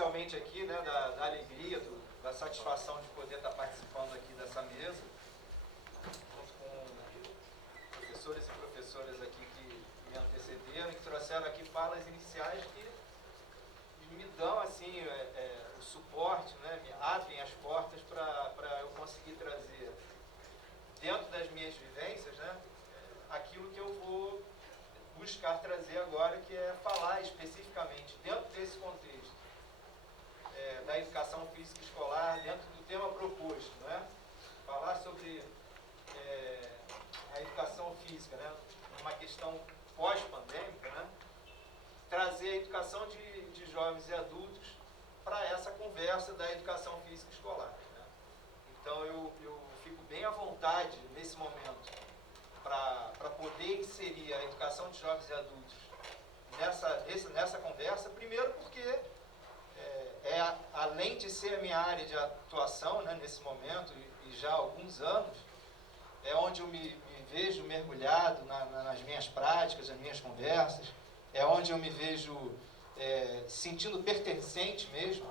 inicialmente aqui, né, da alegria, da satisfação de poder estar participando aqui dessa mesa, junto com professores e professoras aqui que me antecederam, que trouxeram aqui falas iniciais que me dão assim, o suporte, né, me abrem as portas para eu conseguir trazer, dentro das minhas vivências, né, aquilo que eu vou buscar trazer agora, que é falar especificamente, dentro desse contexto, da educação física escolar, dentro do tema proposto, né? Falar sobre a educação física, né? Uma questão pós-pandêmica, né? Trazer a educação de jovens e adultos para essa conversa da educação física escolar, né? Então, eu fico bem à vontade, nesse momento, para poder inserir a educação de jovens e adultos nessa conversa, primeiro porque além de ser a minha área de atuação, né, nesse momento e já há alguns anos, é onde eu me vejo mergulhado nas minhas práticas, nas minhas conversas, é onde eu me vejo sentindo pertencente mesmo,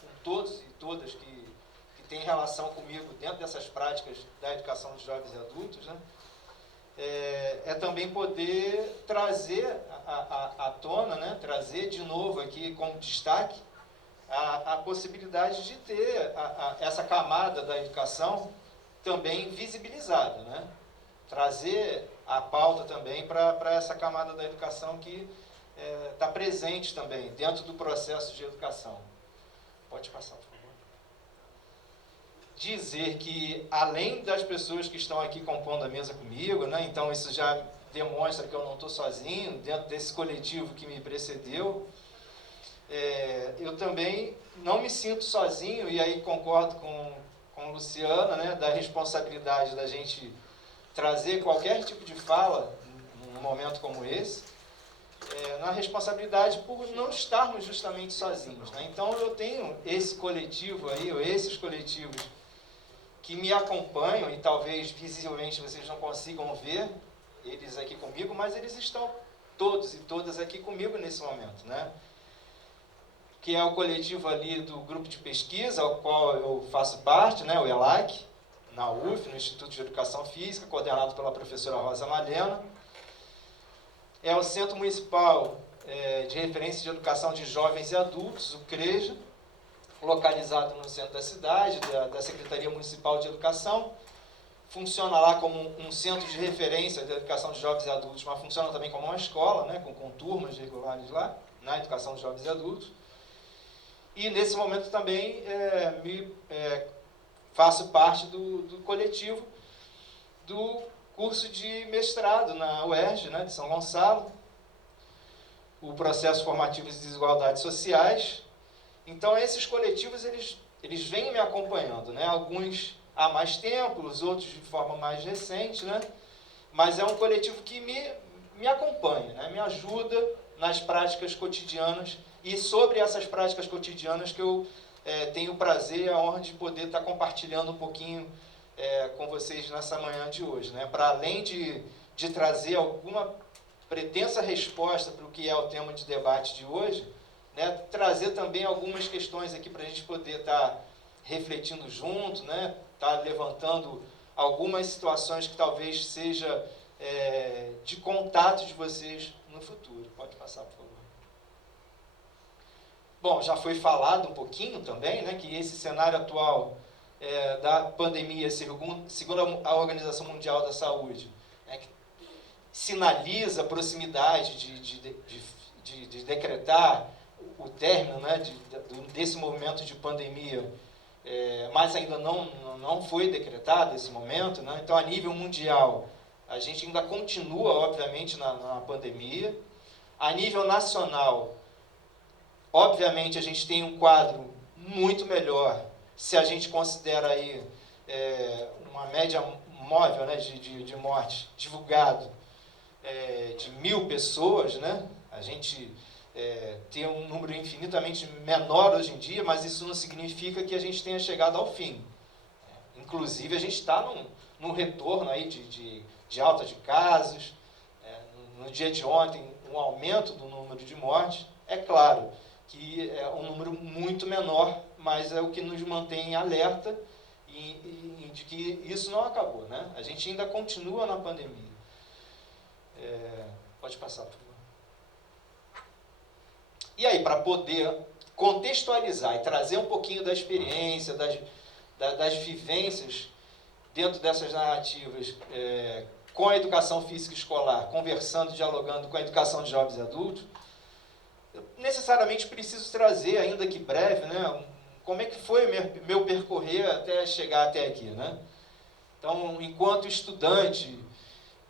com todos e todas que têm relação comigo dentro dessas práticas da educação de jovens e adultos, né? É também poder trazer à tona, né, trazer de novo aqui como destaque a possibilidade de ter essa camada da educação também visibilizada, né? Trazer a pauta também para essa camada da educação que está presente também dentro do processo de educação. Pode passar, por favor. Dizer que, além das pessoas que estão aqui compondo a mesa comigo, né, então isso já demonstra que eu não estou sozinho, dentro desse coletivo que me precedeu, eu também não me sinto sozinho, e aí concordo com Luciana, né, da responsabilidade da gente trazer qualquer tipo de fala num momento como esse, na responsabilidade por não estarmos justamente sozinhos, né? Então eu tenho esse coletivo aí, ou esses coletivos que me acompanham, e talvez visivelmente vocês não consigam ver eles aqui comigo, mas eles estão todos e todas aqui comigo nesse momento, né? Que é o coletivo ali do grupo de pesquisa, ao qual eu faço parte, né, o ELAC, na UF, no Instituto de Educação Física, coordenado pela professora Rosa Malena. É o Centro Municipal de Referência de Educação de Jovens e Adultos, o CREJA, localizado no centro da cidade, da Secretaria Municipal de Educação. Funciona lá como um centro de referência da educação de jovens e adultos, mas funciona também como uma escola, né, com turmas regulares lá, na educação de jovens e adultos. E, nesse momento, também faço parte do coletivo do curso de mestrado na UERJ, né, de São Gonçalo, o processo formativo de desigualdades sociais. Então, esses coletivos, eles vêm me acompanhando, né? Alguns há mais tempo, os outros de forma mais recente, né? Mas é um coletivo que me acompanha, né? Me ajuda nas práticas cotidianas, e sobre essas práticas cotidianas que eu tenho o prazer e a honra de poder estar compartilhando um pouquinho com vocês nessa manhã de hoje, né? Para além de trazer alguma pretensa resposta para o que é o tema de debate de hoje, né, trazer também algumas questões aqui para a gente poder estar refletindo junto, né, estar levantando algumas situações que talvez seja de contato de vocês no futuro. Pode passar, por favor. Bom, já foi falado um pouquinho também, né, que esse cenário atual da pandemia, segundo a Organização Mundial da Saúde, né, que sinaliza a proximidade de decretar o término, né, desse movimento de pandemia, mas ainda não foi decretado esse momento, né? Então, a nível mundial, a gente ainda continua, obviamente, na pandemia. A nível nacional, obviamente, a gente tem um quadro muito melhor, se a gente considera aí uma média móvel, né, de morte divulgado de 1.000 pessoas, né? A gente tem um número infinitamente menor hoje em dia, mas isso não significa que a gente tenha chegado ao fim. Inclusive, a gente está num retorno aí de alta de casos. No dia de ontem, um aumento do número de mortes. É claro que é um número muito menor, mas é o que nos mantém alerta de que isso não acabou, né? A gente ainda continua na pandemia. Pode passar, por favor. E aí, para poder contextualizar e trazer um pouquinho da experiência, das vivências dentro dessas narrativas, com a educação física escolar, conversando, dialogando com a educação de jovens e adultos, eu necessariamente preciso trazer, ainda que breve, né, como é que foi o meu percorrer até chegar até aqui, né? Então, enquanto estudante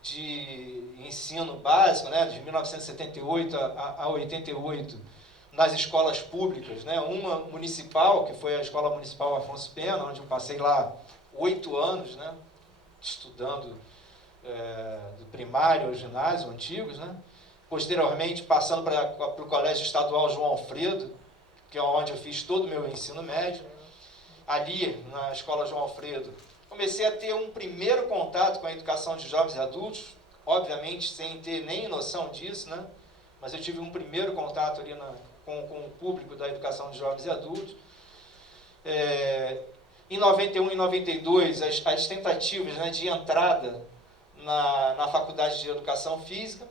de ensino básico, né, de 1978 a 88, nas escolas públicas, né, uma municipal, que foi a Escola Municipal Afonso Pena, onde eu passei lá 8 anos, né, estudando do primário ao ginásio, antigos, né, posteriormente passando para o Colégio Estadual João Alfredo, que é onde eu fiz todo o meu ensino médio. Ali, na Escola João Alfredo, comecei a ter um primeiro contato com a educação de jovens e adultos, obviamente sem ter nem noção disso, né? Mas eu tive um primeiro contato ali com o público da educação de jovens e adultos. Em 91 e 92, as tentativas, né, de entrada na Faculdade de Educação Física,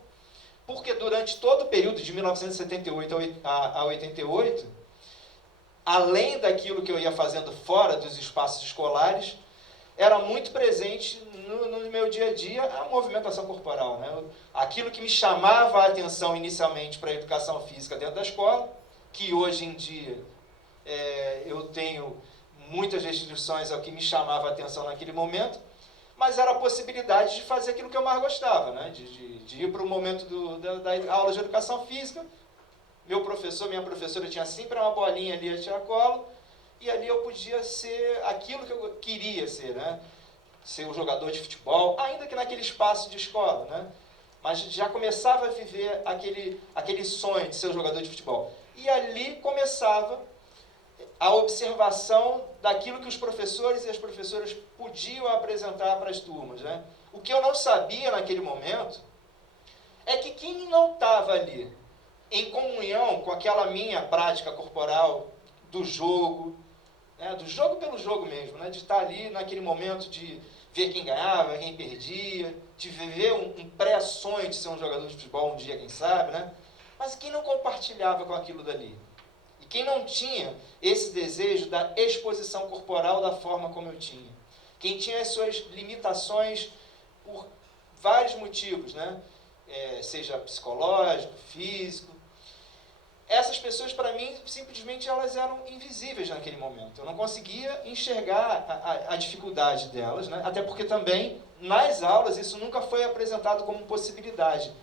porque durante todo o período de 1978 a 88, além daquilo que eu ia fazendo fora dos espaços escolares, era muito presente no meu dia a dia a movimentação corporal, né? Aquilo que me chamava a atenção inicialmente para a educação física dentro da escola, que hoje em dia eu tenho muitas restrições ao que me chamava a atenção naquele momento, mas era a possibilidade de fazer aquilo que eu mais gostava, né? De ir para o momento da aula de educação física. Meu professor, minha professora tinha sempre uma bolinha ali a tiracolo, e ali eu podia ser aquilo que eu queria ser, né? Ser um jogador de futebol, ainda que naquele espaço de escola, né? Mas já começava a viver aquele sonho de ser um jogador de futebol. E ali começava a observação daquilo que os professores e as professoras podiam apresentar para as turmas, né? O que eu não sabia naquele momento é que quem não estava ali em comunhão com aquela minha prática corporal do jogo, né, do jogo pelo jogo mesmo, né, de estar ali naquele momento de ver quem ganhava, quem perdia, de viver um pré-sonho de ser um jogador de futebol um dia, quem sabe, né? Mas quem não compartilhava com aquilo dali? E quem não tinha esse desejo da exposição corporal da forma como eu tinha? Quem tinha as suas limitações por vários motivos, né? Seja psicológico, físico. Essas pessoas, para mim, simplesmente elas eram invisíveis naquele momento. Eu não conseguia enxergar a dificuldade delas, né? Até porque também, nas aulas, isso nunca foi apresentado como possibilidade.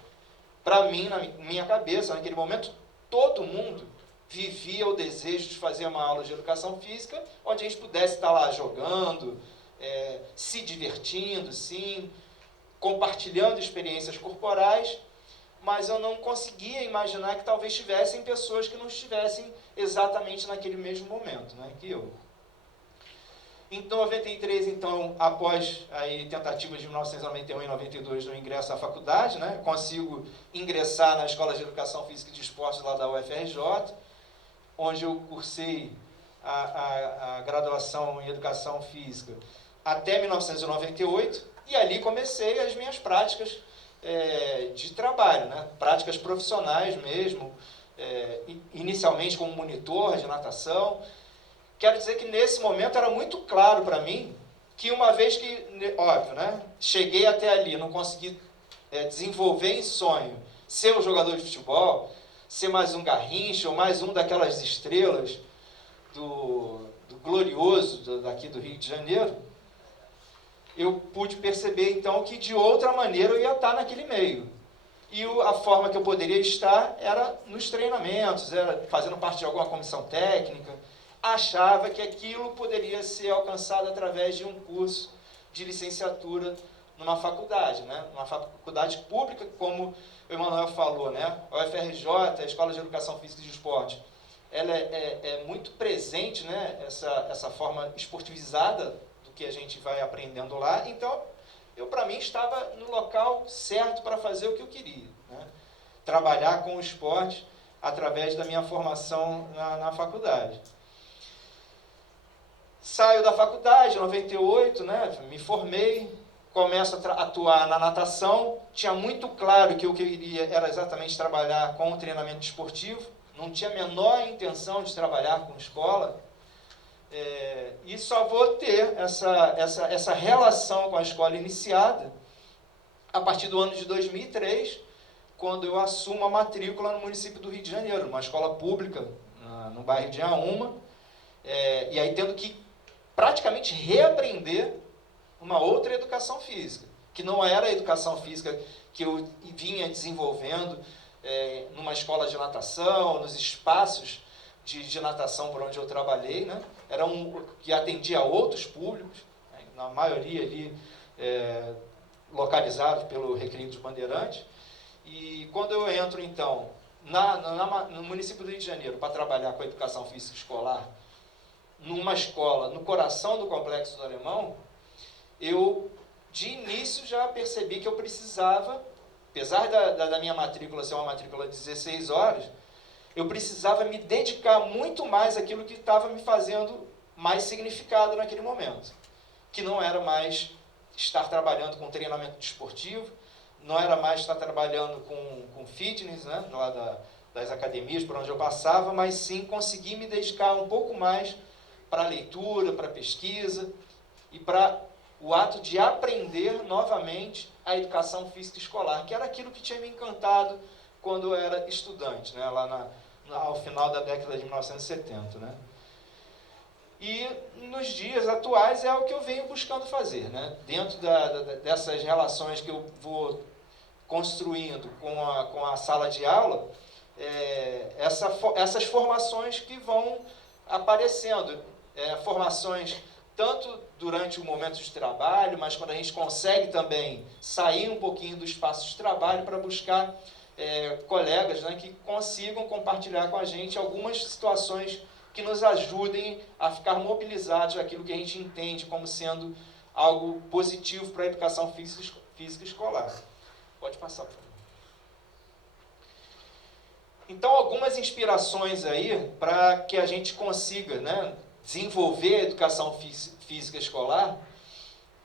Para mim, na minha cabeça, naquele momento, todo mundo vivia o desejo de fazer uma aula de educação física, onde a gente pudesse estar lá jogando, se divertindo, sim, compartilhando experiências corporais, mas eu não conseguia imaginar que talvez tivessem pessoas que não estivessem exatamente naquele mesmo momento, né, que eu. Em 93, então, após aí tentativas de 1991 e 92 do ingresso à faculdade, né, consigo ingressar na Escola de Educação Física e de Esportes lá da UFRJ, onde eu cursei a graduação em Educação Física até 1998, e ali comecei as minhas práticas de trabalho, né? Práticas profissionais mesmo, inicialmente como monitor de natação. Quero dizer que nesse momento era muito claro para mim que uma vez que, óbvio, né, cheguei até ali, não consegui desenvolver em sonho ser um jogador de futebol, ser mais um Garrincha ou mais um daquelas estrelas do glorioso daqui do Rio de Janeiro, eu pude perceber então que de outra maneira eu ia estar naquele meio. E a forma que eu poderia estar era nos treinamentos, era fazendo parte de alguma comissão técnica. Achava que aquilo poderia ser alcançado através de um curso de licenciatura numa faculdade, né? Uma faculdade pública, como o Emanuel falou, né? A UFRJ, a Escola de Educação Física e de Esporte, ela é muito presente, né? Essa forma esportivizada do que a gente vai aprendendo lá. Então, para mim, estava no local certo para fazer o que eu queria, né? Trabalhar com o esporte através da minha formação na faculdade. Saio da faculdade, em 98, né, me formei, começo a atuar na natação. Tinha muito claro que o que eu queria era exatamente trabalhar com o treinamento esportivo, não tinha a menor intenção de trabalhar com escola, e só vou ter essa relação com a escola iniciada a partir do ano de 2003, quando eu assumo a matrícula no município do Rio de Janeiro, numa escola pública, no bairro de Auma, e aí tendo que praticamente reaprender uma outra educação física, que não era a educação física que eu vinha desenvolvendo numa escola de natação, nos espaços de natação por onde eu trabalhei, né? Era que atendia a outros públicos, né? Na maioria ali localizados pelo Recreio dos Bandeirantes. E quando eu entro, então, no município do Rio de Janeiro para trabalhar com a educação física escolar, numa escola no coração do Complexo do Alemão, eu, de início, já percebi que eu precisava, apesar da minha matrícula ser uma matrícula de 16 horas, eu precisava me dedicar muito mais àquilo que estava me fazendo mais significado naquele momento, que não era mais estar trabalhando com treinamento desportivo, não era mais estar trabalhando com fitness, né, lá das academias por onde eu passava, mas sim conseguir me dedicar um pouco mais para a leitura, para a pesquisa e para o ato de aprender novamente a educação física escolar, que era aquilo que tinha me encantado quando eu era estudante, né, lá ao final da década de 1970. Né? E nos dias atuais é o que eu venho buscando fazer, né? Dentro dessas relações que eu vou construindo com a sala de aula, essas formações que vão aparecendo, formações tanto durante o momento de trabalho, mas quando a gente consegue também sair um pouquinho do espaço de trabalho para buscar colegas, né, que consigam compartilhar com a gente algumas situações que nos ajudem a ficar mobilizados naquilo que a gente entende como sendo algo positivo para a educação física escolar. Pode passar, por favor. Então, algumas inspirações aí para que a gente consiga, né, desenvolver a educação física escolar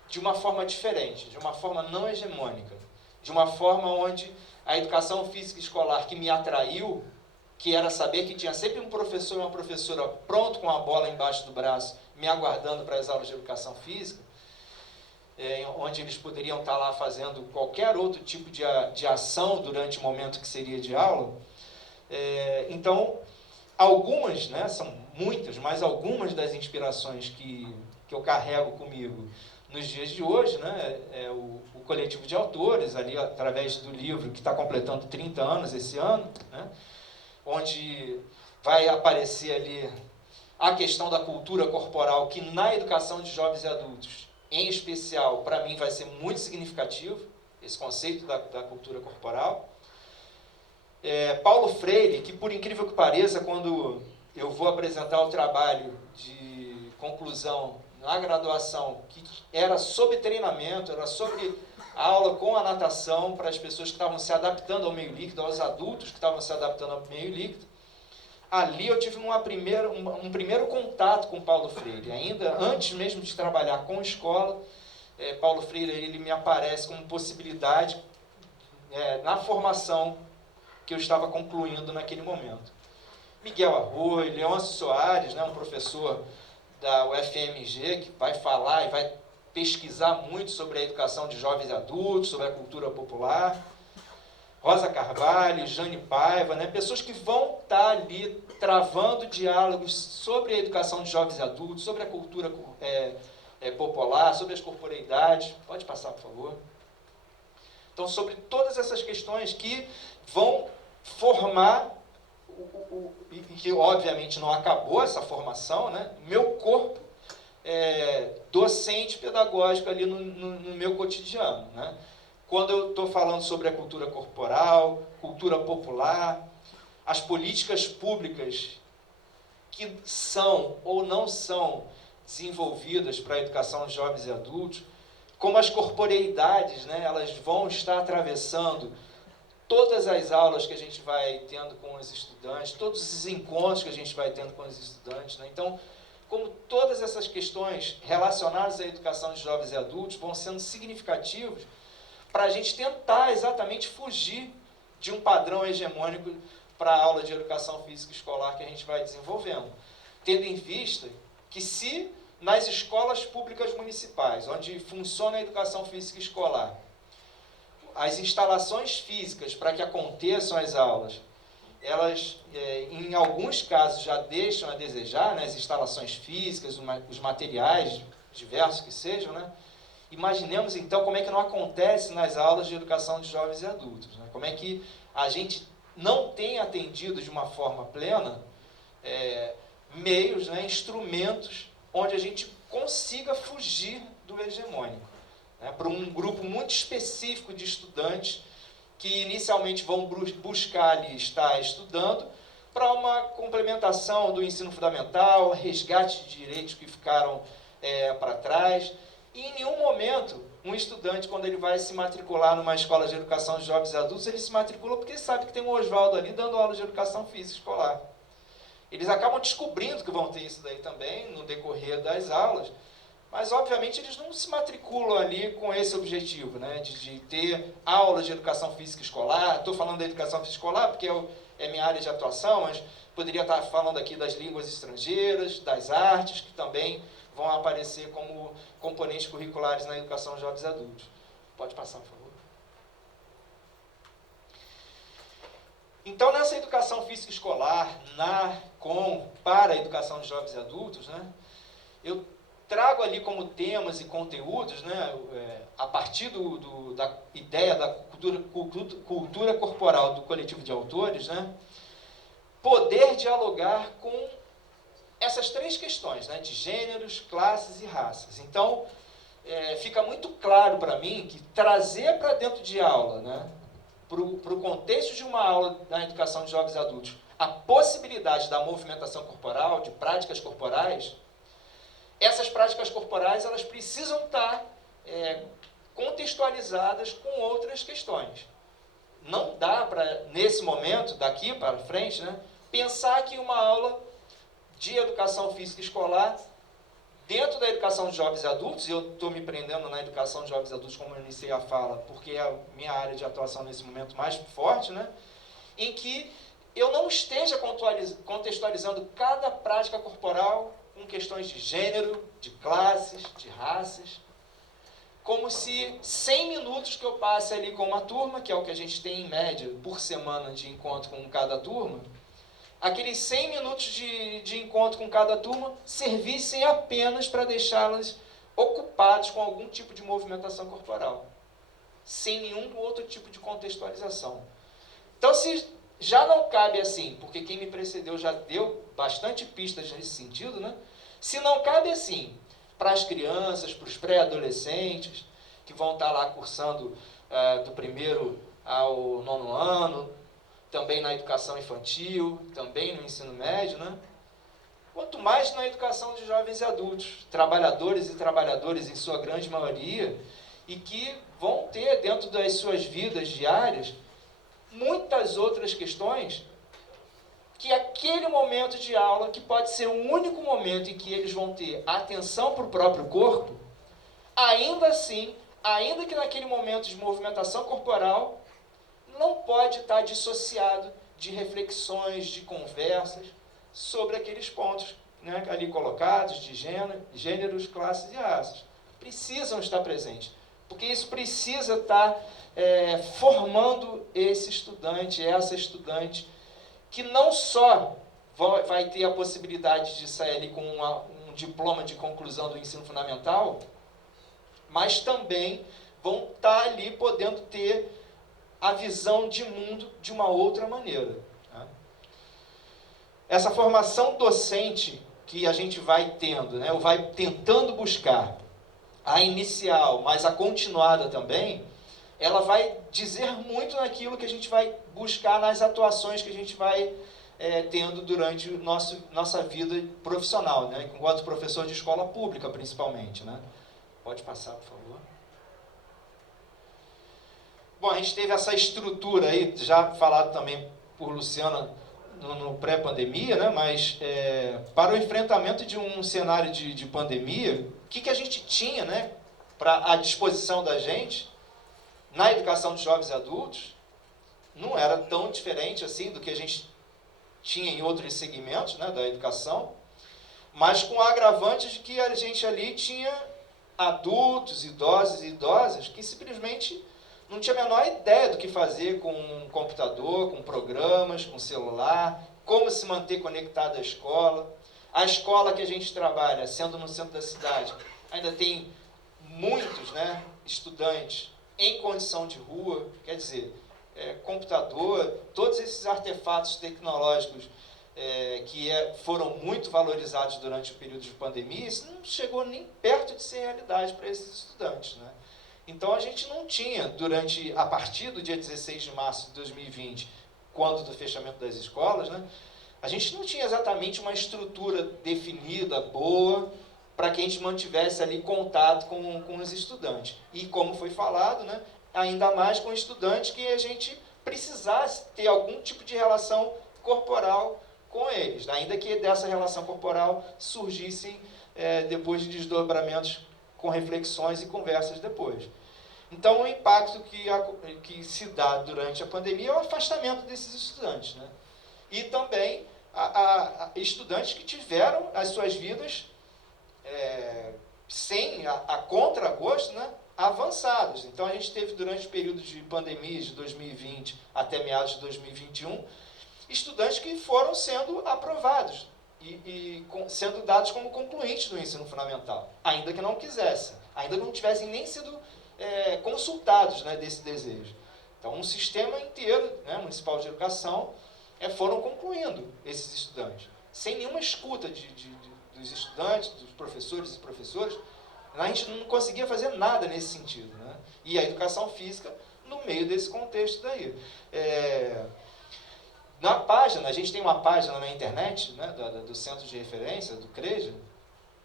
de uma forma diferente, de uma forma não hegemônica, de uma forma onde a educação física escolar que me atraiu, que era saber que tinha sempre um professor e uma professora pronto com a bola embaixo do braço, me aguardando para as aulas de educação física, onde eles poderiam estar lá fazendo qualquer outro tipo de ação durante o momento que seria de aula. Então, algumas, né, são muitas, mas algumas das inspirações que eu carrego comigo nos dias de hoje, né, o coletivo de autores, ali através do livro que está completando 30 anos esse ano, né, onde vai aparecer ali a questão da cultura corporal, que na educação de jovens e adultos, em especial, para mim vai ser muito significativo, esse conceito da cultura corporal. Paulo Freire, que por incrível que pareça, quando eu vou apresentar o trabalho de conclusão na graduação, que era sobre treinamento, era sobre aula com a natação para as pessoas que estavam se adaptando ao meio líquido, aos adultos que estavam se adaptando ao meio líquido, ali eu tive um primeiro contato com Paulo Freire. Ainda antes mesmo de trabalhar com escola, Paulo Freire ele me aparece como possibilidade na formação que eu estava concluindo naquele momento. Miguel Arroio, Leôncio Soares, né, um professor da UFMG, que vai falar e vai pesquisar muito sobre a educação de jovens e adultos, sobre a cultura popular. Rosa Carvalho, Jane Paiva, né, pessoas que vão estar ali travando diálogos sobre a educação de jovens e adultos, sobre a cultura popular, sobre as corporeidades. Pode passar, por favor. Então, sobre todas essas questões que vão formar, e que obviamente não acabou essa formação, né? Meu corpo docente pedagógico ali no meu cotidiano. Né? Quando eu estou falando sobre a cultura corporal, cultura popular, as políticas públicas que são ou não são desenvolvidas para a educação de jovens e adultos, como as corporeidades, né, elas vão estar atravessando todas as aulas que a gente vai tendo com os estudantes, todos esses encontros que a gente vai tendo com os estudantes, né? Então, como todas essas questões relacionadas à educação de jovens e adultos vão sendo significativos para a gente tentar exatamente fugir de um padrão hegemônico para a aula de educação física escolar que a gente vai desenvolvendo. Tendo em vista que se nas escolas públicas municipais, onde funciona a educação física escolar, as instalações físicas para que aconteçam as aulas, elas, em alguns casos, já deixam a desejar, né, as instalações físicas, os materiais diversos que sejam, né? Imaginemos, então, como é que não acontece nas aulas de educação de jovens e adultos, né? Como é que a gente não tem atendido de uma forma plena meios, né, instrumentos, onde a gente consiga fugir do hegemônico, né, para um grupo muito específico de estudantes que inicialmente vão buscar ali estar estudando para uma complementação do ensino fundamental, resgate de direitos que ficaram para trás. E em nenhum momento, um estudante, quando ele vai se matricular numa escola de educação de jovens e adultos, ele se matricula porque sabe que tem um Oswaldo ali dando aula de educação física escolar. Eles acabam descobrindo que vão ter isso daí também no decorrer das aulas, mas, obviamente, eles não se matriculam ali com esse objetivo, né, de ter aulas de educação física escolar. Estou falando da educação física escolar porque é minha área de atuação, mas poderia estar falando aqui das línguas estrangeiras, das artes, que também vão aparecer como componentes curriculares na educação de jovens e adultos. Pode passar, por favor. Então, nessa educação física escolar, para a educação de jovens e adultos, né, eu trago ali como temas e conteúdos, né, a partir da ideia da cultura corporal do coletivo de autores, né, poder dialogar com essas três questões, né, de gêneros, classes e raças. Então, fica muito claro para mim que trazer para dentro de aula, né, para o contexto de uma aula na educação de jovens e adultos, a possibilidade da movimentação corporal, de práticas corporais, essas práticas corporais elas precisam estar contextualizadas com outras questões. Não dá para, nesse momento, daqui para frente, né, pensar que uma aula de educação física escolar, dentro da educação de jovens e adultos, e eu estou me prendendo na educação de jovens e adultos, como eu iniciei a fala, porque é a minha área de atuação nesse momento mais forte, né, em que eu não esteja contextualizando cada prática corporal com questões de gênero, de classes, de raças, como se 100 minutos que eu passe ali com uma turma, que é o que a gente tem em média por semana de encontro com cada turma, aqueles 100 minutos de encontro com cada turma servissem apenas para deixá-las ocupados com algum tipo de movimentação corporal, sem nenhum outro tipo de contextualização. Então, se já não cabe assim, porque quem me precedeu já deu bastante pistas nesse sentido, né? Se não cabe assim para as crianças, para os pré-adolescentes, que vão estar lá cursando do primeiro ao 9º ano, também na educação infantil, também no ensino médio, né? Quanto mais na educação de jovens e adultos, trabalhadores e trabalhadoras em sua grande maioria, e que vão ter dentro das suas vidas diárias muitas outras questões que aquele momento de aula, que pode ser o único momento em que eles vão ter atenção para o próprio corpo, ainda assim, ainda que naquele momento de movimentação corporal, não pode estar dissociado de reflexões, de conversas sobre aqueles pontos, né, ali colocados, de gêneros, classes e raças. Precisam estar presentes, porque isso precisa estar formando esse estudante, essa estudante, que não só vai ter a possibilidade de sair ali com um diploma de conclusão do ensino fundamental, mas também vão estar ali podendo ter a visão de mundo de uma outra maneira. Tá? Essa formação docente que a gente vai tendo, né, ou vai tentando buscar, a inicial, mas a continuada também, ela vai dizer muito naquilo que a gente vai buscar nas atuações que a gente vai tendo durante nossa vida profissional, né? Enquanto professor de escola pública, principalmente. Né? Pode passar, por favor. Bom, a gente teve essa estrutura aí, já falado também por Luciana no pré-pandemia, né? Mas para o enfrentamento de um cenário de pandemia, o que a gente tinha, né, à disposição da gente na educação de jovens e adultos não era tão diferente assim do que a gente tinha em outros segmentos, né, da educação, mas com a agravante de que a gente ali tinha adultos, idosos e idosas que simplesmente não tinha a menor ideia do que fazer com um computador, com programas, com celular, como se manter conectado à escola. A escola que a gente trabalha, sendo no centro da cidade, ainda tem muitos, né, estudantes em condição de rua, quer dizer, computador, todos esses artefatos tecnológicos que foram muito valorizados durante o período de pandemia, isso não chegou nem perto de ser realidade para esses estudantes, né? Então a gente não tinha, a partir do dia 16 de março de 2020, quando do fechamento das escolas, né, a gente não tinha exatamente uma estrutura definida, boa, para que a gente mantivesse ali contato com os estudantes. E como foi falado, né, ainda mais com estudantes que a gente precisasse ter algum tipo de relação corporal com eles, ainda que dessa relação corporal surgissem depois de desdobramentos com reflexões e conversas depois. Então, o impacto que se dá durante a pandemia é o afastamento desses estudantes, né? E também estudantes que tiveram as suas vidas sem a contragosto, né, avançados. Então, a gente teve durante o período de pandemia de 2020 até meados de 2021, estudantes que foram sendo aprovados e sendo dados como concluintes do ensino fundamental, ainda que não quisessem, ainda não tivessem nem sido consultados, né, desse desejo. Então, um sistema inteiro, né, municipal de educação foram concluindo esses estudantes, sem nenhuma escuta dos estudantes, dos professores e professoras. A gente não conseguia fazer nada nesse sentido, né? E a educação física no meio desse contexto daí. Na página, a gente tem uma página na internet, né, do Centro de Referência, do CREJA.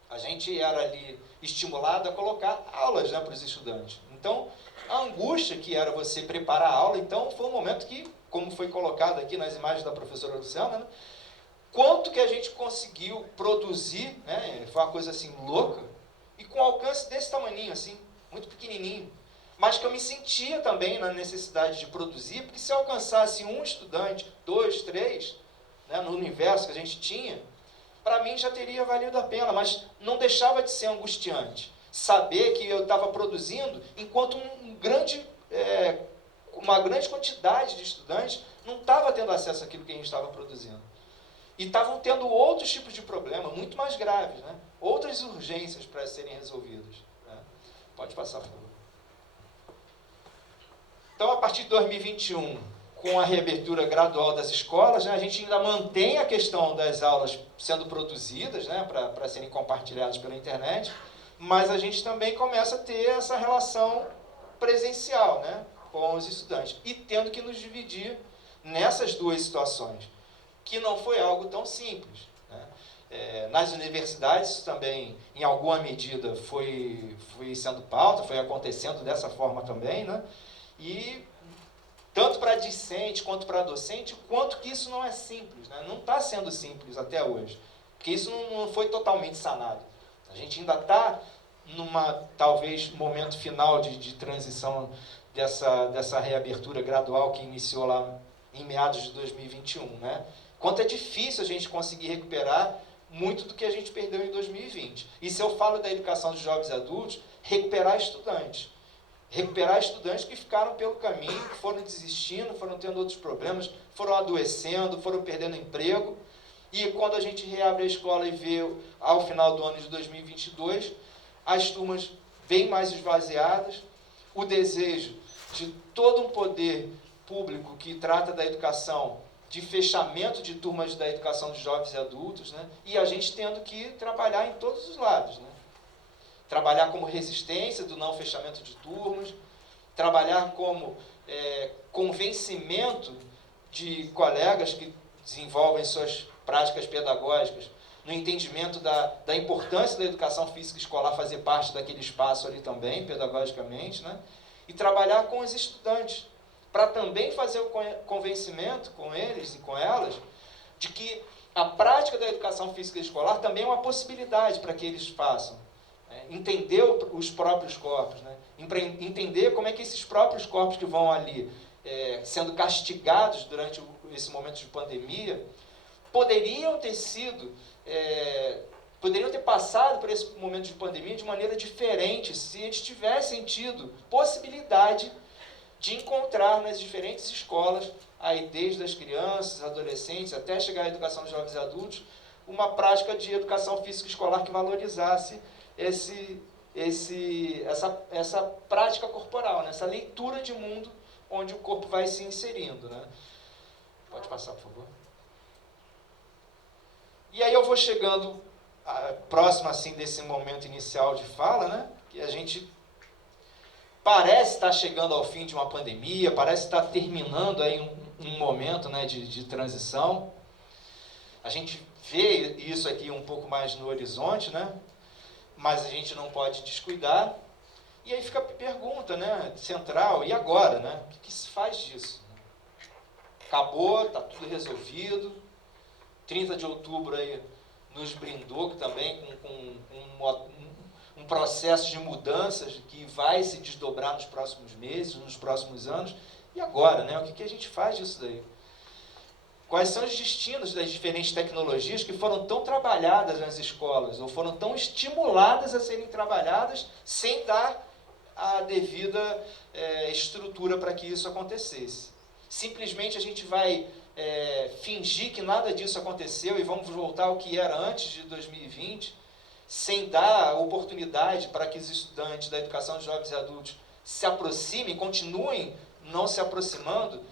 A gente era ali estimulado a colocar aulas, né, para os estudantes. Então, a angústia que era você preparar a aula, então foi um momento que, como foi colocado aqui nas imagens da professora Luciana, né, quanto que a gente conseguiu produzir, né, foi uma coisa assim louca, e com alcance desse tamaninho, assim, muito pequenininho, mas que eu me sentia também na necessidade de produzir, porque se eu alcançasse um estudante, 2, 3, né, no universo que a gente tinha, para mim já teria valido a pena, mas não deixava de ser angustiante saber que eu estava produzindo, enquanto uma grande quantidade de estudantes não estava tendo acesso àquilo que a gente estava produzindo. E estavam tendo outros tipos de problemas, muito mais graves, né? Outras urgências para serem resolvidas, né? Pode passar, por favor. Então, a partir de 2021, com a reabertura gradual das escolas, né, a gente ainda mantém a questão das aulas sendo produzidas, né, para serem compartilhadas pela internet, mas a gente também começa a ter essa relação presencial, né, com os estudantes, e tendo que nos dividir nessas duas situações, que não foi algo tão simples, né? Nas universidades, isso também, em alguma medida, foi sendo pauta, foi acontecendo dessa forma também, né? E tanto para discente quanto para docente, quanto que isso não é simples, né? Não está sendo simples até hoje, porque isso não foi totalmente sanado. A gente ainda está talvez, momento final de transição dessa reabertura gradual que iniciou lá em meados de 2021, né? Quanto é difícil a gente conseguir recuperar muito do que a gente perdeu em 2020. E se eu falo da educação de jovens e adultos, recuperar estudantes. Recuperar estudantes que ficaram pelo caminho, que foram desistindo, foram tendo outros problemas, foram adoecendo, foram perdendo emprego. E quando a gente reabre a escola e vê, ao final do ano de 2022, as turmas bem mais esvaziadas, o desejo de todo um poder público que trata da educação, de fechamento de turmas da educação de jovens e adultos, né? E a gente tendo que trabalhar em todos os lados, né? Trabalhar como resistência do não fechamento de turmas, trabalhar como convencimento de colegas que desenvolvem suas práticas pedagógicas, no entendimento da importância da educação física escolar fazer parte daquele espaço ali também, pedagogicamente, né? e trabalhar com os estudantes, para também fazer o convencimento com eles e com elas de que a prática da educação física escolar também é uma possibilidade para que eles façam. Entender os próprios corpos, né? Entender como é que esses próprios corpos que vão ali sendo castigados durante esse momento de pandemia, poderiam ter passado por esse momento de pandemia de maneira diferente se eles tivessem tido possibilidade de encontrar nas diferentes escolas, aí desde as crianças, adolescentes, até chegar à educação de jovens e adultos, uma prática de educação física escolar que valorizasse essa prática corporal, né? Essa leitura de mundo onde o corpo vai se inserindo, né? Pode passar, por favor. E aí eu vou chegando próximo assim desse momento inicial de fala, né? Que a gente parece estar chegando ao fim de uma pandemia, parece estar terminando aí um momento, né, de transição. A gente vê isso aqui um pouco mais no horizonte, né? Mas a gente não pode descuidar. E aí fica a pergunta, né, central, e agora, né? O que se faz disso? Acabou, está tudo resolvido. 30 de outubro aí nos brindou também com um processo de mudanças que vai se desdobrar nos próximos meses, nos próximos anos. E agora, né? O que a gente faz disso daí? Quais são os destinos das diferentes tecnologias que foram tão trabalhadas nas escolas, ou foram tão estimuladas a serem trabalhadas sem dar a devida estrutura para que isso acontecesse? Simplesmente a gente vai fingir que nada disso aconteceu e vamos voltar ao que era antes de 2020, sem dar oportunidade para que os estudantes da educação de jovens e adultos se aproximem, continuem não se aproximando,